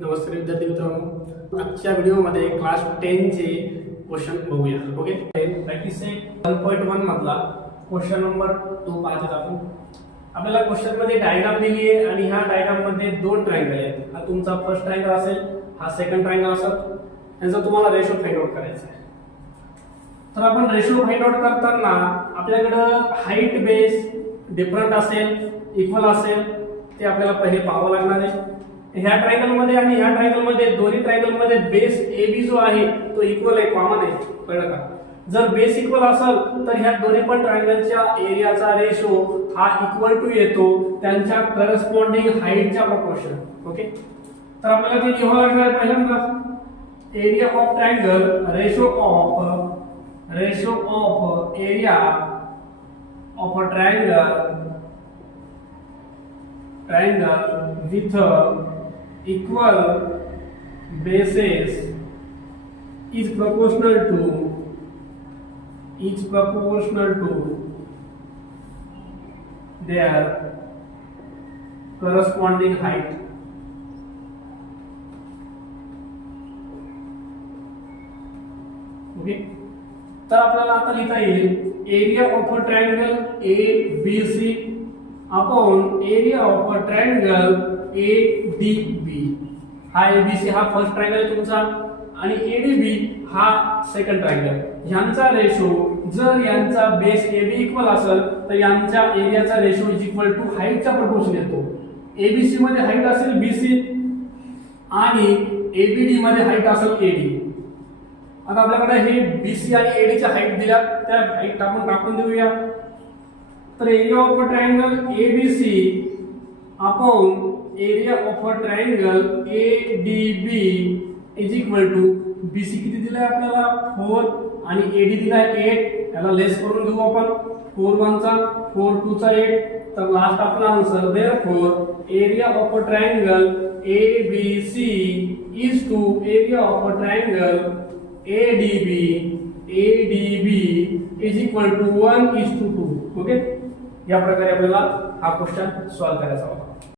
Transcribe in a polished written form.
नमस्कार विद्यार्थी मित्रांनो, आजच्या व्हिडिओमध्ये क्लास 10 चे क्वेश्चन बघूया. ओके, प्रॅक्टिस सेट 1.1 मधला क्वेश्चन नंबर 2 पाहत आपण. आपल्याला क्वेश्चन मध्ये डायग्राम दिली आहे आणि ह्या डायग्राम मध्ये दोन ट्रायंगल आहेत. हा तुमचा फर्स्ट ट्रायंगल असेल, हा सेकंड ट्रायंगल असेल. यांचा तुम्हाला रेशो फाइंड आउट करायचा आहे. तर आपण रेशो फाइंड आउट करताना आपल्याकडे हाईट बेस डिफरंट असेल, इक्वल असेल, ते आपल्याला पहिले पाहावं लागणार आहे. ह्या ट्रायंगल मध्ये आणि ह्या ट्रायंगल मध्ये दोन्ही ट्रायंगल मध्ये बेस AB जो आहे तो इक्वल आहे, कॉमन आहे. कळलं का? जर बेस इक्वल असेल तर ह्या दोन्ही पण ट्रायंगलच्या एरियाचा रेशो हा इक्वल टू येतो त्यांच्या करस्पॉन्डिंग हाईटच्या प्रोपोर्शन. ओके, तर आपल्याला ते लिहावं लागणार आहे. पहिल्यांदा area of triangle ratio of area of a triangle with equal bases is proportional to their corresponding height. Okay, तर आपल्याला आता लिहिता येईल area of a triangle ABC upon area of a triangle ADB. हा ABC हा first triangle आहे तुमचा आणि ADB हा सेकंड ट्रायंगल. ह्यांचा रेशो जर यांचा बेस AB इक्वल असेल तर यांच्या एरियाचा रेशो इज इक्वल टू हाईटच्या प्रोपोर्शन येतो. ABC मध्ये हाईट असेल BC आणि ABD मध्ये हाईट असेल AD. आता आपल्याकडे हे BC आणि AD च्या हाईट दिल्या, त्या हाईट आपण टाकून देऊया. तर area of a triangle ABC upon area of a triangle ADB is equal to BC किती दिलाय आपल्याला 4 आणि AD दिलाय 8. याला लेस करून घेऊ आपण. 4 1 चा 4 2 चा 8. तर लास्ट आपला answer therefore area of a triangle ABC is to area of a triangle ADB is equal to 1:2. Okay, या प्रकारे आपल्याला हा क्वेश्चन सॉल्व्ह करायचा होता.